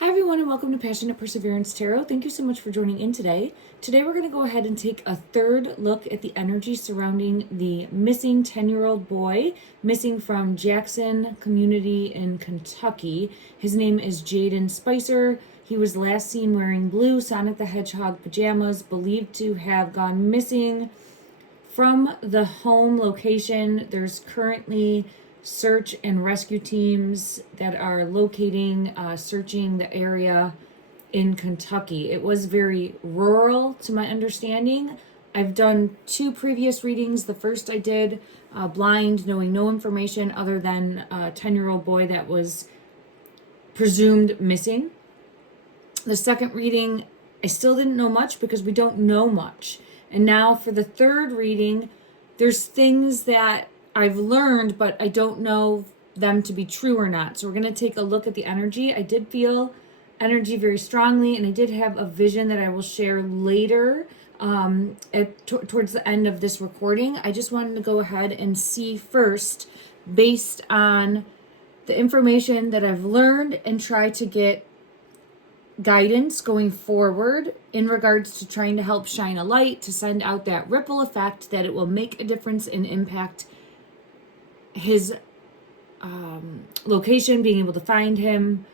Hi everyone and welcome to Passionate Perseverance Tarot. Thank you so much for joining in today. Today we're going to go ahead and take a third look at the energy surrounding the missing 10-year-old boy, missing from Jackson community in Kentucky. His name is Jayden Spicer. He was last seen wearing blue Sonic the Hedgehog pajamas, believed to have gone missing from the home location. There's currently search and rescue teams that are locating, searching the area in Kentucky. It was very rural to my understanding. I've done two previous readings. The first I did blind, knowing no information other than a 10-year-old boy that was presumed missing. The second reading, I still didn't know much because we don't know much. And now for the third reading, there's things that I've learned, but I don't know them to be true or not. So we're going to take a look at the energy. I did feel energy very strongly, and I did have a vision that I will share later towards the end of this recording. I just wanted to go ahead and see first, based on the information that I've learned, and try to get guidance going forward in regards to trying to help shine a light, to send out that ripple effect that it will make a difference and impact his location, being able to find him,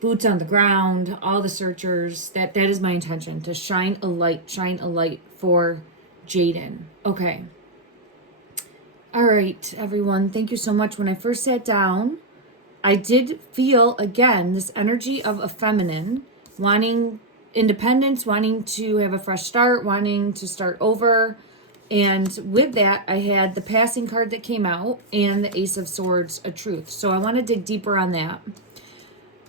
boots on the ground, all the searchers. That is my intention, to shine a light for Jayden. Okay. All right, everyone. Thank you so much. When I first sat down, I did feel, again, this energy of a feminine, wanting independence, wanting to have a fresh start, wanting to start over. And with that, I had the passing card that came out and the Ace of Swords, a truth. So I want to dig deeper on that.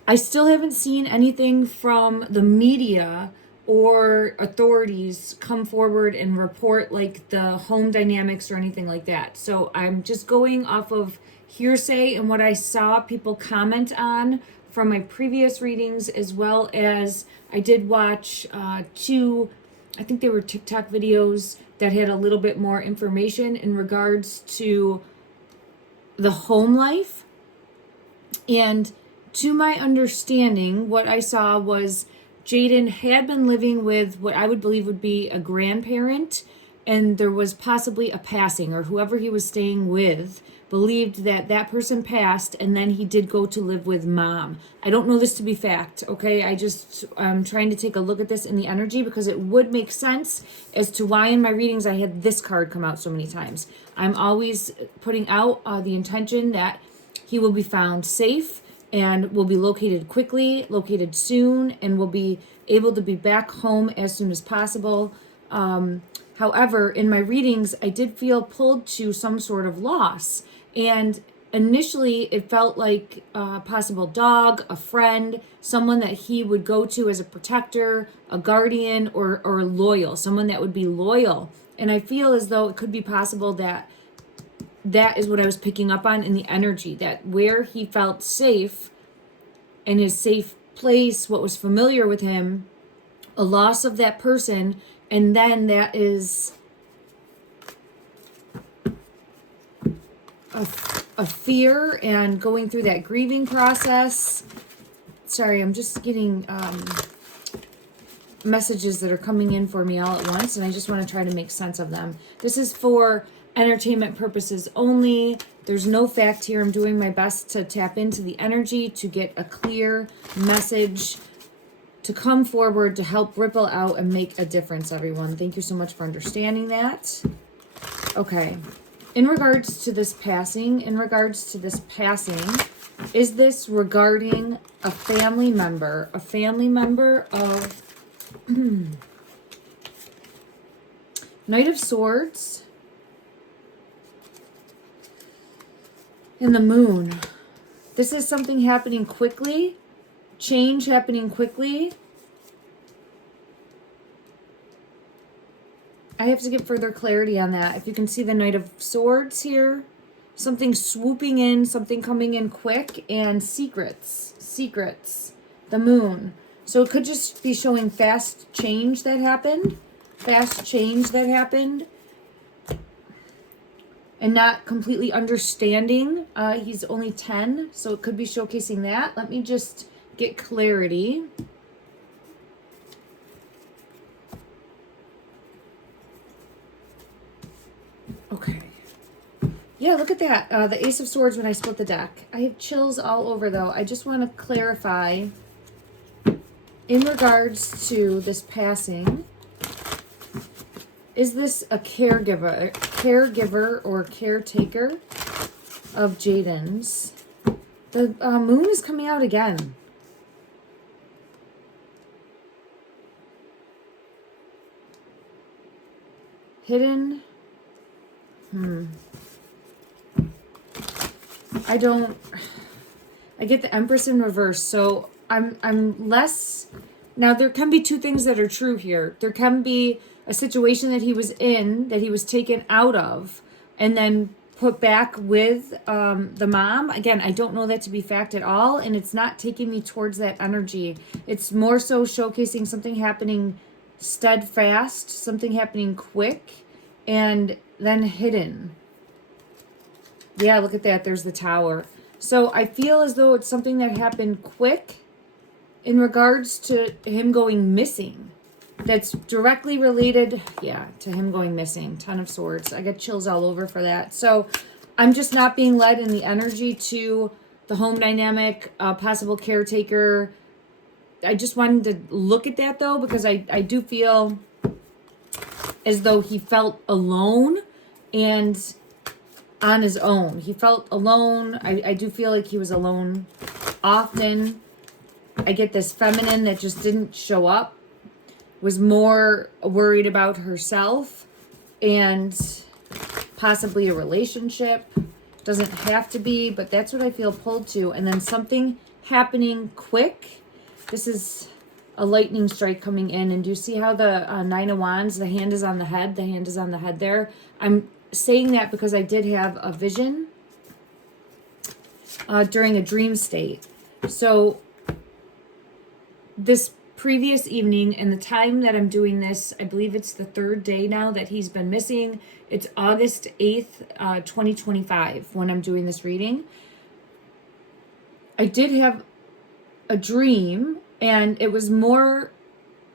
I still haven't seen anything from the media or authorities come forward and report like the home dynamics or anything like that. So I'm just going off of hearsay and what I saw people comment on from my previous readings, as well as I did watch two, I think they were TikTok videos that had a little bit more information in regards to the home life. And to my understanding, what I saw was Jayden had been living with what I would believe would be a grandparent, and there was possibly a passing, or whoever he was staying with believed that that person passed, and then he did go to live with mom. I don't know this to be fact, okay? I'm trying to take a look at this in the energy because it would make sense as to why in my readings I had this card come out so many times. I'm always putting out the intention that he will be found safe and will be located quickly, located soon, and will be able to be back home as soon as possible. However, in my readings, I did feel pulled to some sort of loss. And initially, it felt like a possible dog, a friend, someone that he would go to as a protector, a guardian, or loyal, someone that would be loyal. And I feel as though it could be possible that that is what I was picking up on in the energy, that where he felt safe in his safe place, what was familiar with him, a loss of that person, and then that is a fear and going through that grieving process. Sorry, I'm just getting messages that are coming in for me all at once, and I just want to try to make sense of them. This is for entertainment purposes only. There's no fact here. I'm doing my best to tap into the energy to get a clear message to come forward to help ripple out and make a difference, everyone. Thank you so much for understanding that. Okay. In regards to this passing, is this regarding a family member of Knight of Swords and the Moon? This is something happening quickly, change happening quickly. I have to get further clarity on that. If you can see the Knight of Swords here, something swooping in, something coming in quick, and secrets, the Moon. So it could just be showing fast change that happened, and not completely understanding. He's only 10, so it could be showcasing that. Let me just get clarity. Okay. Yeah, look at that. The Ace of Swords when I split the deck. I have chills all over, though. I just want to clarify in regards to this passing. Is this a caregiver or caretaker of Jayden's? The moon is coming out again. Hidden. I get the Empress in reverse, so I'm less. Now there can be two things that are true here. There can be a situation that he was in, that he was taken out of, and then put back with the mom. Again, I don't know that to be fact at all, and it's not taking me towards that energy. It's more so showcasing something happening steadfast, something happening quick, and then hidden. Yeah, look at that. There's the Tower. So I feel as though it's something that happened quick in regards to him going missing. That's directly related, yeah, to him going missing. 10 of Swords. I get chills all over for that. So I'm just not being led in the energy to the home dynamic, possible caretaker. I just wanted to look at that, though, because I do feel as though he felt alone and on his own. He felt alone. I do feel like he was alone often. I get this feminine that just didn't show up, was more worried about herself and possibly a relationship. Doesn't have to be, but that's what I feel pulled to. And then something happening quick. This is a lightning strike coming in. And do you see how the 9 of Wands, the hand is on the head? The hand is on the head there. I'm saying that because I did have a vision during a dream state. So this previous evening and the time that I'm doing this, I believe it's the 3rd day now that he's been missing. It's August 8th, 2025 when I'm doing this reading. I did have a dream, and it was more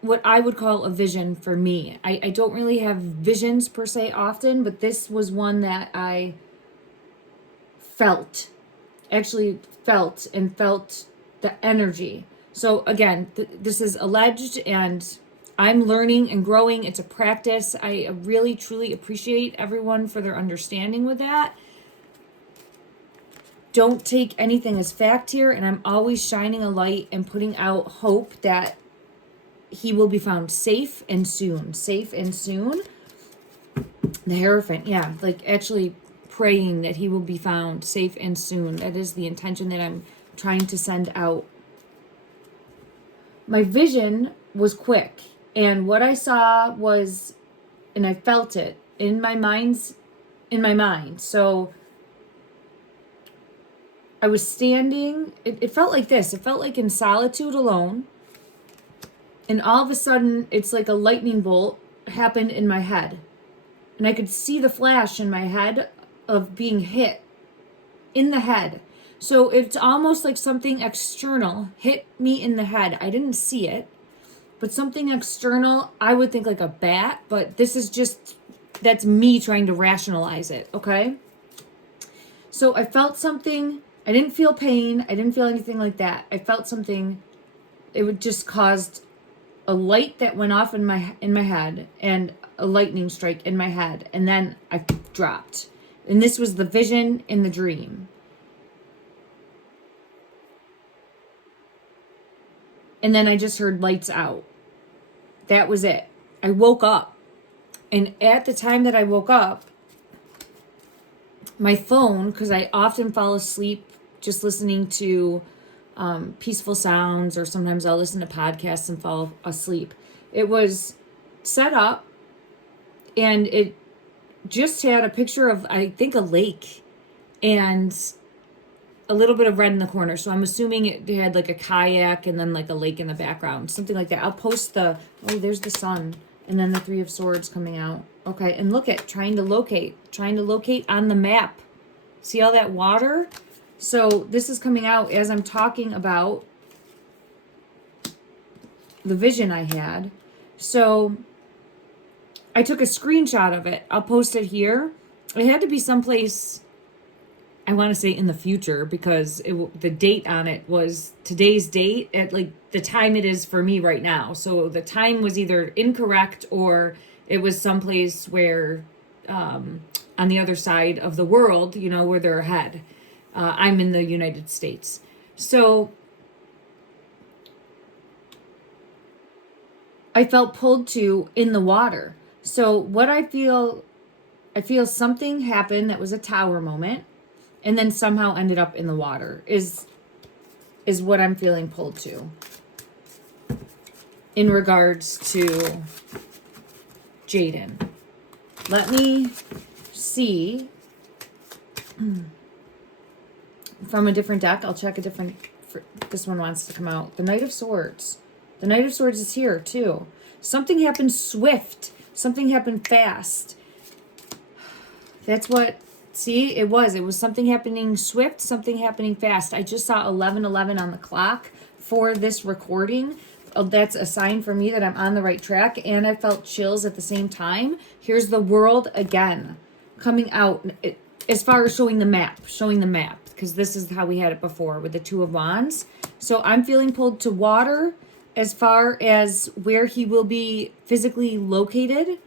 what I would call a vision for me. I don't really have visions per se often, but this was one that I felt the energy. So again, this is alleged, and I'm learning and growing. It's a practice. I really, truly appreciate everyone for their understanding with that. Don't take anything as fact here, and I'm always shining a light and putting out hope that he will be found safe and soon. Safe and soon. The Hierophant, yeah, like actually praying that he will be found safe and soon. That is the intention that I'm trying to send out. My vision was quick, and what I saw was, and I felt it in my mind. So I was standing, it felt like this. It felt like in solitude alone. And all of a sudden, it's like a lightning bolt happened in my head. And I could see the flash in my head of being hit in the head. So it's almost like something external hit me in the head. I didn't see it, but something external, I would think like a bat, but this is just, that's me trying to rationalize it, okay? So I felt something. I didn't feel pain. I didn't feel anything like that. I felt something. It would just caused a light that went off in my head, and a lightning strike in my head, and then I dropped. And this was the vision in the dream. And then I just heard lights out. That was it. I woke up. And at the time that I woke up, my phone, because I often fall asleep just listening to peaceful sounds, or sometimes I'll listen to podcasts and fall asleep. It was set up, and it just had a picture of, I think, a lake and a little bit of red in the corner. So I'm assuming it had like a kayak and then like a lake in the background, something like that. I'll post there's the sun, and then the 3 of Swords coming out. Okay, and look at trying to locate on the map. See all that water? So this is coming out as I'm talking about the vision I had. So I took a screenshot of it. I'll post it here. It had to be someplace, I want to say in the future, because the date on it was today's date at like the time it is for me right now. So the time was either incorrect or it was someplace where on the other side of the world, you know, where they're ahead. I'm in the United States. So I felt pulled to in the water. So what I feel something happened that was a tower moment and then somehow ended up in the water is what I'm feeling pulled to in regards to Jayden. Let me see from a different deck. I'll check a different, this one wants to come out. The Knight of Swords. The Knight of Swords is here too. Something happened swift. Something happened fast. That's what, see, it was something happening swift, something happening fast. I just saw 11:11 on the clock for this recording. That's a sign for me that I'm on the right track, and I felt chills at the same time. Here's the world again coming out as far as showing the map, because this is how we had it before with the Two of Wands. So I'm feeling pulled to water as far as where he will be physically located.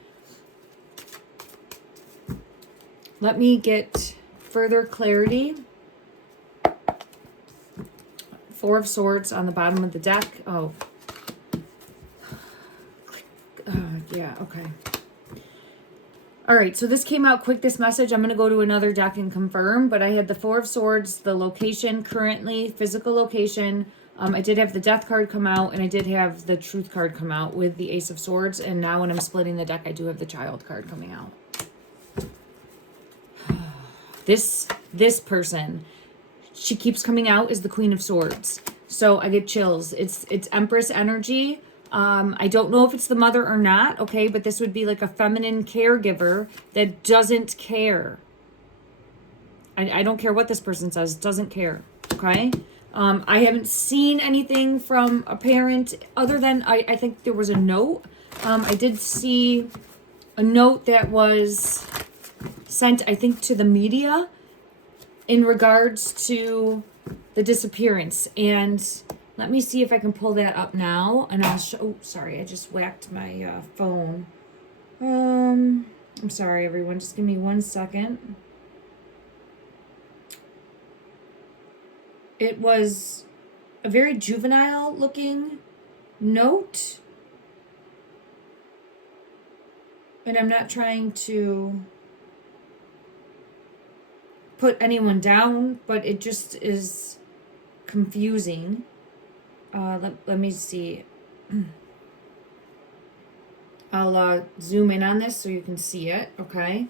Let me get further clarity. Four of Swords on the bottom of the deck. Oh. Yeah, okay. All right, so this came out quick, this message. I'm going to go to another deck and confirm, but I had the Four of Swords, the location currently, physical location. I did have the Death card come out, and I did have the Truth card come out with the Ace of Swords, and now when I'm splitting the deck, I do have the Child card coming out. This person, she keeps coming out as the Queen of Swords. So I get chills. It's Empress energy. I don't know if it's the mother or not, okay? But this would be like a feminine caregiver that doesn't care. I don't care what this person says. Doesn't care, okay? I haven't seen anything from a parent other than I think there was a note. I did see a note that was sent, I think, to the media in regards to the disappearance. And let me see if I can pull that up now. And I'll show, oh, sorry, I just whacked my phone. I'm sorry, everyone. Just give me 1 second. It was a very juvenile looking note. And I'm not trying to put anyone down, but it just is confusing. Let me see. I'll zoom in on this so you can see it, okay?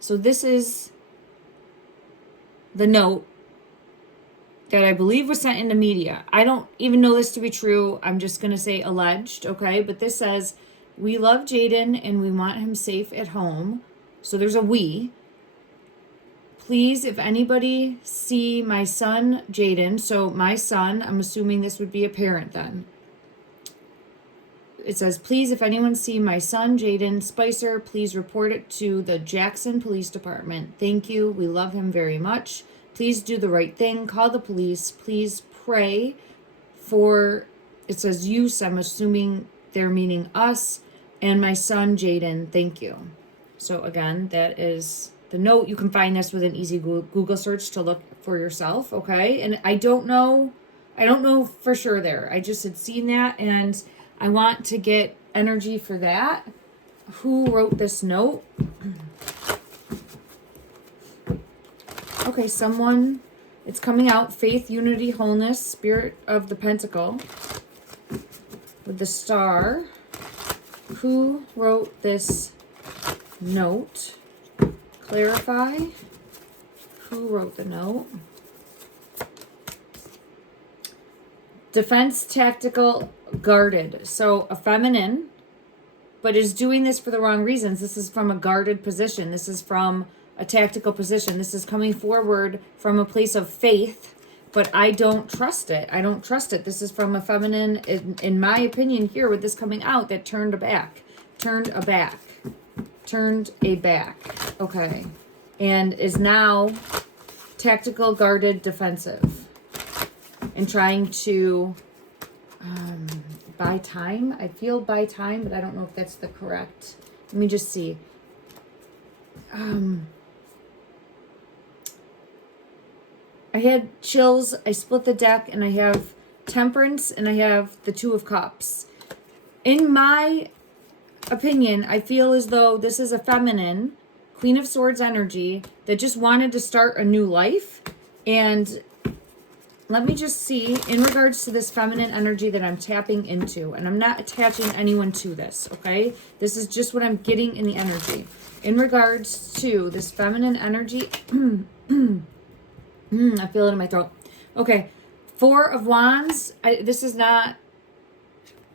So this is the note that I believe was sent into media. I don't even know this to be true. I'm just going to say alleged, okay? But this says, we love Jayden and we want him safe at home. So there's a we. Please, if anybody see my son, Jayden, so my son, I'm assuming this would be a parent then. It says, please, if anyone see my son, Jayden Spicer, please report it to the Jackson Police Department. Thank you. We love him very much. Please do the right thing. Call the police. Please pray for, it says use, I'm assuming they're meaning us, and my son, Jayden. Thank you. So again, that is the note. You can find this with an easy Google search to look for yourself, okay? And I don't know for sure there. I just had seen that, and I want to get energy for that. Who wrote this note? Okay, someone, it's coming out. Faith, unity, wholeness, Spirit of the Pentacle with the star. Who wrote this note? Clarify. Who wrote the note? Defense, tactical, guarded. So a feminine, but is doing this for the wrong reasons. This is from a guarded position. This is from a tactical position. This is coming forward from a place of faith, but I don't trust it. I don't trust it. This is from a feminine, in my opinion here with this coming out, that turned a back. Okay. And is now tactical, guarded, defensive. And trying to buy time. I feel buy time, but I don't know if that's the correct. Let me just see. I had chills, I split the deck, and I have temperance, and I have the Two of Cups. In my opinion, I feel as though this is a feminine Queen of Swords energy that just wanted to start a new life. And let me just see, in regards to this feminine energy that I'm tapping into, and I'm not attaching anyone to this, okay? This is just what I'm getting in the energy. In regards to this feminine energy, I feel it in my throat. Okay, Four of Wands. This is not,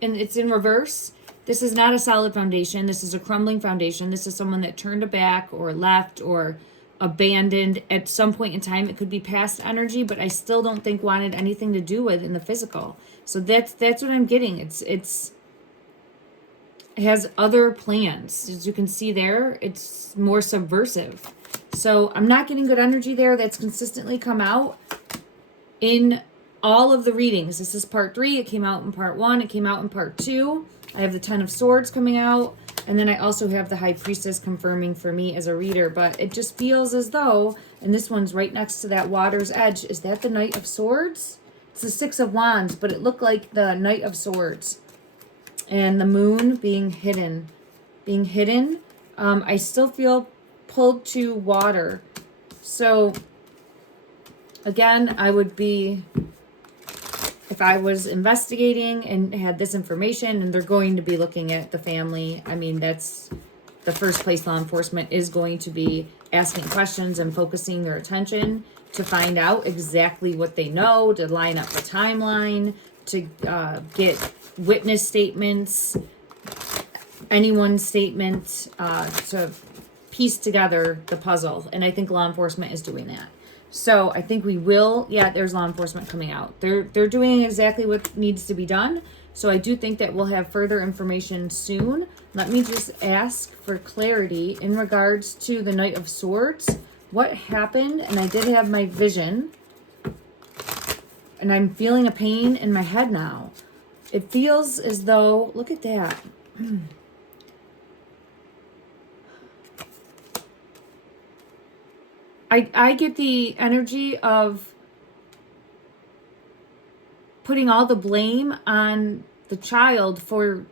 and it's in reverse. This is not a solid foundation. This is a crumbling foundation. This is someone that turned a back or left or abandoned at some point in time. It could be past energy, but I still don't think wanted anything to do with in the physical. So that's what I'm getting. It has other plans. As you can see there, it's more subversive. So I'm not getting good energy there. That's consistently come out in all of the readings. This is part 3. It came out in part 1. It came out in part 2. I have the Ten of Swords coming out. And then I also have the High Priestess confirming for me as a reader. But it just feels as though, and this one's right next to that water's edge. Is that the Knight of Swords? It's the Six of Wands, but it looked like the Knight of Swords. And the moon being hidden. I still feel pulled to water. So again, I would be, if I was investigating and had this information, and they're going to be looking at the family, I mean, that's the first place law enforcement is going to be asking questions and focusing their attention to find out exactly what they know, to line up the timeline, to get witness statements, anyone's statement, to piece together the puzzle. And I think law enforcement is doing that. So I think we will, yeah, there's law enforcement coming out. They're doing exactly what needs to be done. So I do think that we'll have further information soon. Let me just ask for clarity in regards to the Knight of Swords. What happened? And I did have my vision. And I'm feeling a pain in my head now. It feels as though, look at that. I get the energy of putting all the blame on the child for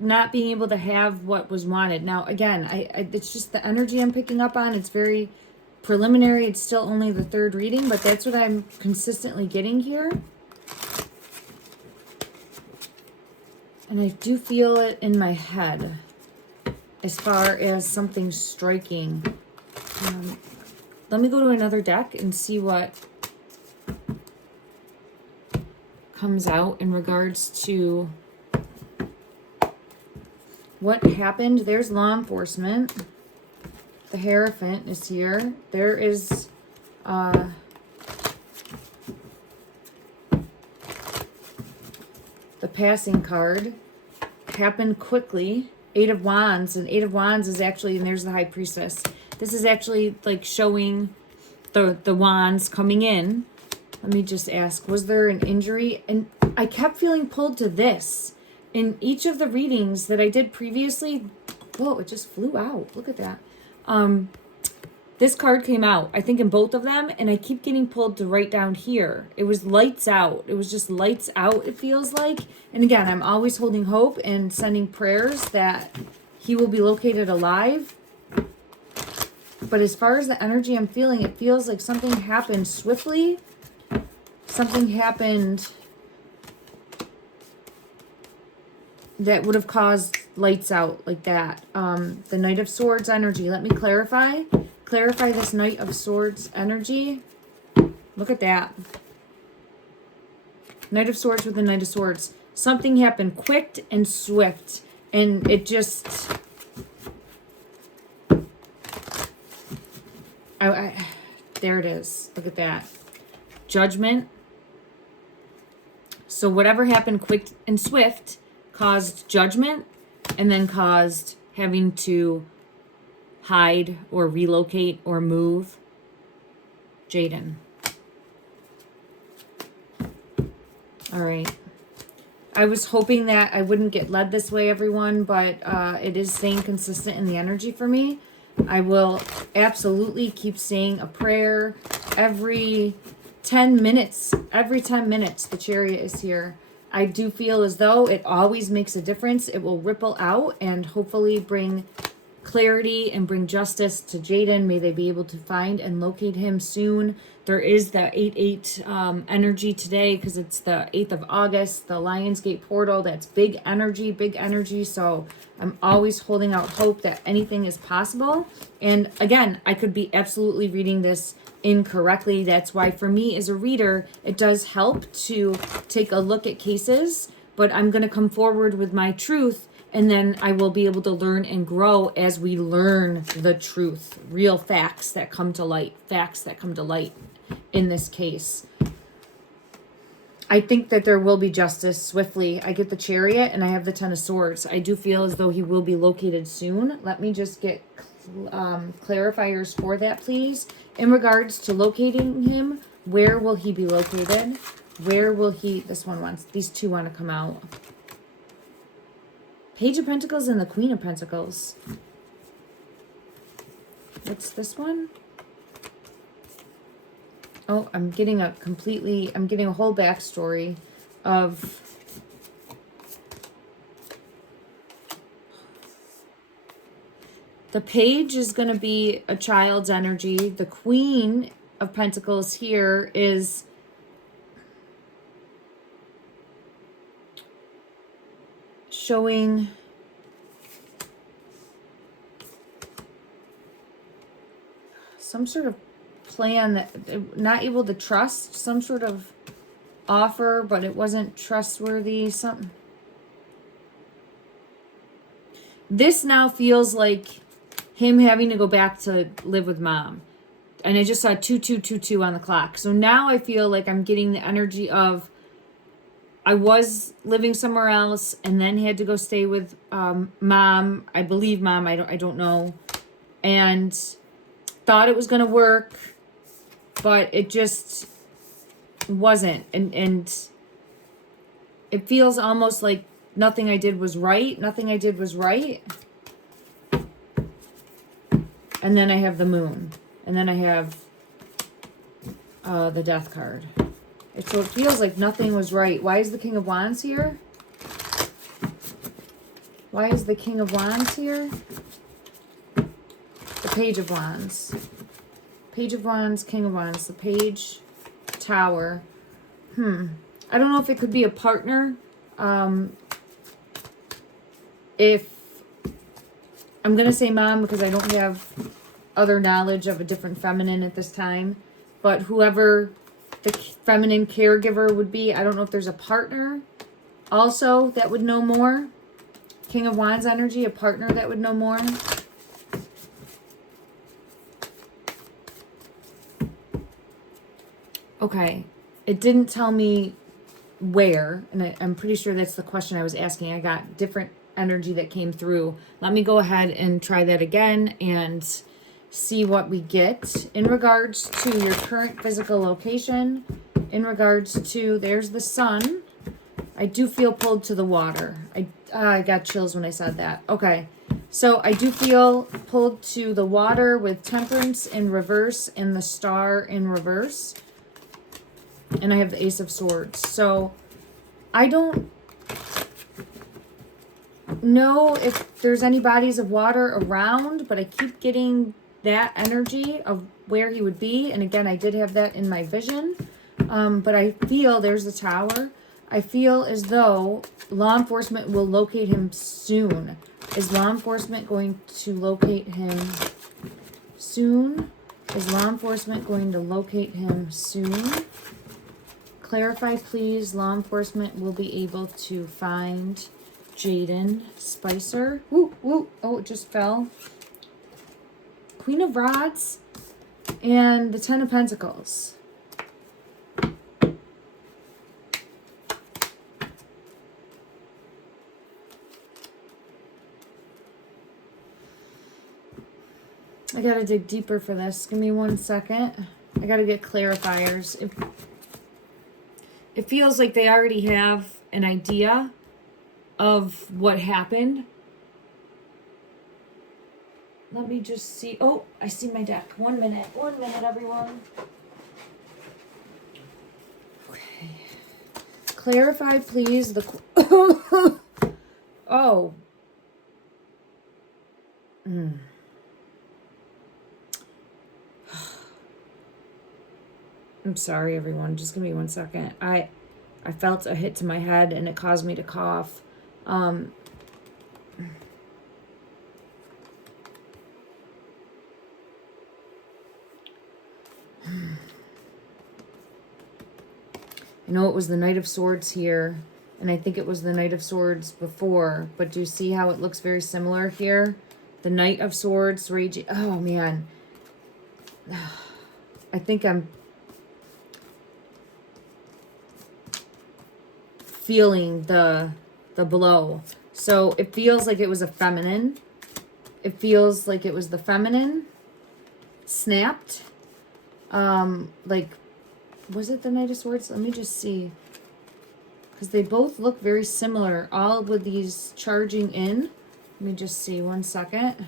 not being able to have what was wanted. Now, again, it's just the energy I'm picking up on. It's very preliminary. It's still only the 3rd reading, but that's what I'm consistently getting here. And I do feel it in my head as far as something striking. Let me go to another deck and see what comes out in regards to what happened. There's law enforcement. The Hierophant is here. There is the passing card. Happened quickly. 8 of Wands. And 8 of Wands is actually, and there's the High Priestess. This is actually like showing the wands coming in. Let me just ask, was there an injury? And I kept feeling pulled to this. In each of the readings that I did previously, whoa, it just flew out. Look at that. This card came out, I think in both of them, and I keep getting pulled to right down here. It was lights out. It was just lights out, it feels like. And again, I'm always holding hope and sending prayers that he will be located alive. But as far as the energy I'm feeling, it feels like something happened swiftly. Something happened that would have caused lights out like that. The Knight of Swords energy. Let me clarify. Clarify this Knight of Swords energy. Look at that. Knight of Swords with the Knight of Swords. Something happened quick and swift. And it just... there it is. Look at that. Judgment. So whatever happened quick and swift caused judgment and then caused having to hide or relocate or move Jayden. All right. I was hoping that I wouldn't get led this way, everyone, but it is staying consistent in the energy for me. I will absolutely keep saying a prayer every 10 minutes. Every 10 minutes, the Chariot is here. I do feel as though it always makes a difference. It will ripple out and hopefully bring clarity and bring justice to Jayden. May they be able to find and locate him soon. There is the 8-8 energy today because it's the 8th of August, the Lionsgate portal. That's big energy, big energy. So I'm always holding out hope that anything is possible. And again, I could be absolutely reading this incorrectly. That's why for me as a reader, it does help to take a look at cases, but I'm going to come forward with my truth. And then I will be able to learn and grow as we learn the truth, real facts that come to light, in this case. I think that there will be justice swiftly. I get the Chariot and I have the 10 of Swords. I do feel as though he will be located soon. Let me just get clarifiers for that, please. In regards to locating him, where will he be located? Where will he, these two want to come out. Page of Pentacles and the Queen of Pentacles. What's this one? Oh, I'm getting a whole backstory of the Page is going to be a child's energy. The Queen of Pentacles here is showing some sort of plan that not able to trust, some sort of offer, but it wasn't trustworthy. Something. This now feels like him having to go back to live with mom. And I just saw 2222 on the clock. So now I feel like I'm getting the energy of I was living somewhere else and then had to go stay with mom. I believe mom. I don't know. And thought it was going to work, but it just wasn't. And it feels almost like nothing I did was right. Nothing I did was right. And then I have the Moon. And then I have the Death card. So it feels like nothing was right. Why is the King of Wands here? Why is the King of Wands here? The Page of Wands. Page of Wands, King of Wands. The Page, Tower. I don't know if it could be a partner. If I'm going to say mom because I don't have other knowledge of a different feminine at this time. But whoever the feminine caregiver would be, I don't know if there's a partner also that would know more. King of Wands energy, a partner that would know more. Okay, it didn't tell me where, and I'm pretty sure that's the question I was asking. I got different energy that came through. Let me go ahead and try that again and see what we get in regards to your current physical location. In regards to, there's the sun. I do feel pulled to the water. I got chills when I said that. Okay, so I do feel pulled to the water with Temperance in reverse and the Star in reverse. And I have the Ace of Swords. So I don't know if there's any bodies of water around, but I keep getting that energy of where he would be. And again, I did have that in my vision. But I feel there's the Tower. I feel as though law enforcement will locate him soon. Is law enforcement going to locate him soon? Is law enforcement going to locate him soon? Clarify, please. Law enforcement will be able to find Jayden Spicer. Woo, woo. Oh, it just fell. Queen of Rods and the Ten of Pentacles. I gotta dig deeper for this. Give me 1 second. I gotta get clarifiers. It feels like they already have an idea of what happened. Let me just see. Oh, I see my deck. 1 minute. 1 minute, everyone. Okay. Clarify, please. Oh. I'm sorry, everyone. Just give me 1 second. I felt a hit to my head and it caused me to cough. I know it was the Knight of Swords here, and I think it was the Knight of Swords before, but do you see how it looks very similar here? The Knight of Swords, raging. Oh, man. I think I'm feeling the blow. So it feels like it was a feminine. It feels like it was the feminine snapped. Like, was it the Knight of Swords? Let me just see. Because they both look very similar. All with these charging in. Let me just see 1 second.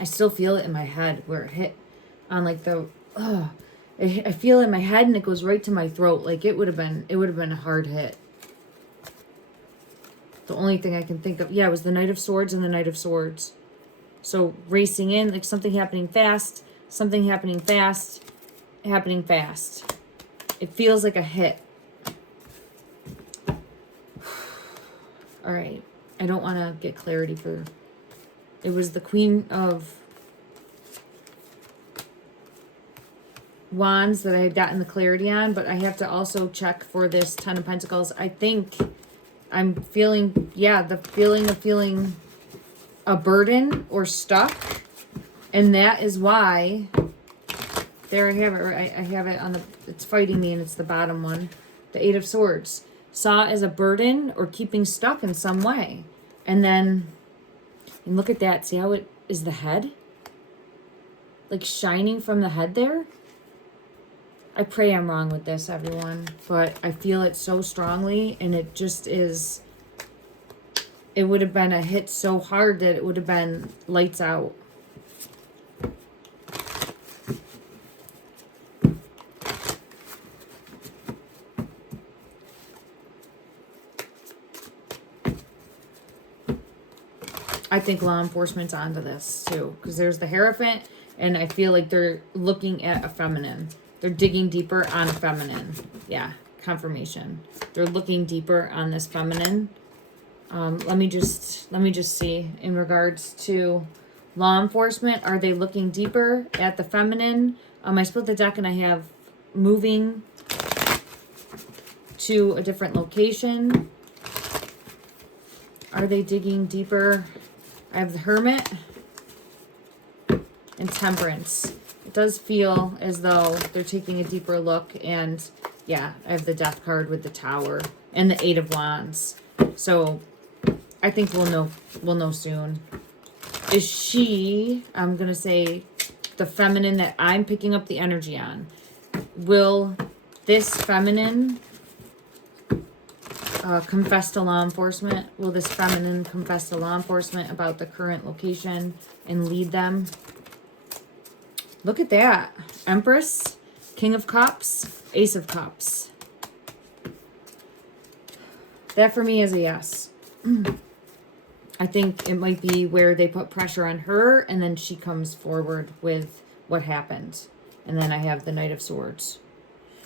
I still feel it in my head where it hit on like the... I feel in my head and it goes right to my throat. Like it would have been a hard hit. The only thing I can think of, yeah, it was the Knight of Swords and the Knight of Swords. So racing in, like something happening fast, happening fast. It feels like a hit. All right. I don't want to get clarity for... It was the Queen of Wands that I had gotten the clarity on, but I have to also check for this Ten of Pentacles. I think I'm feeling, yeah, the feeling of feeling a burden or stuck. And that is why, there I have it, right? I have it on the, it's fighting me and it's the bottom one. The Eight of Swords. Saw as a burden or keeping stuck in some way. And then, and look at that. See how it is the head? Like shining from the head there? I pray I'm wrong with this, everyone, but I feel it so strongly, and it just is, it would have been a hit so hard that it would have been lights out. I think law enforcement's onto this, too, because there's the Hierophant, and I feel like they're looking at a feminine. They're digging deeper on feminine. Yeah, confirmation. They're looking deeper on this feminine. Let me just see in regards to law enforcement. Are they looking deeper at the feminine? I split the deck and I have moving to a different location. Are they digging deeper? I have the Hermit and Temperance. Does feel as though they're taking a deeper look, and yeah, I have the Death card with the Tower and the Eight of Wands. So I think we'll know soon. Is she, I'm gonna say the feminine that I'm picking up the energy on. Will this feminine confess to law enforcement? Will this feminine confess to law enforcement about the current location and lead them? Look at that. Empress, King of Cups, Ace of Cups. That for me is a yes. I think it might be where they put pressure on her and then she comes forward with what happened. And then I have the Knight of Swords.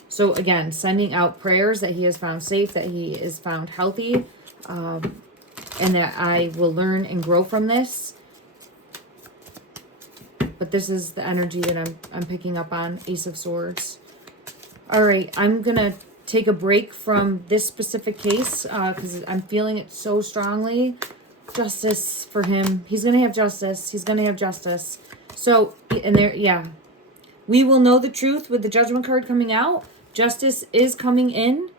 So again, sending out prayers that he is found safe, that he is found healthy, and that I will learn and grow from this. But this is the energy that I'm picking up on, Ace of Swords. All right, I'm going to take a break from this specific case because I'm feeling it so strongly. Justice for him. He's going to have justice. He's going to have justice. So, and there, yeah. We will know the truth with the Judgment card coming out. Justice is coming in,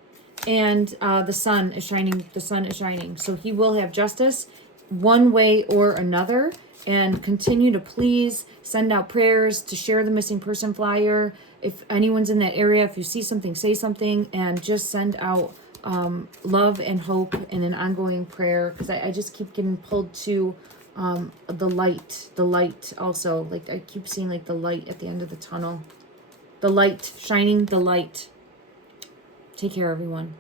and the sun is shining. The sun is shining. So he will have justice one way or another. And continue to please send out prayers, to share the missing person flyer. If anyone's in that area, if you see something, say something, and just send out love and hope and an ongoing prayer, because I just keep getting pulled to the light also. Like I keep seeing like the light at the end of the tunnel. The light, shining the light. Take care, everyone.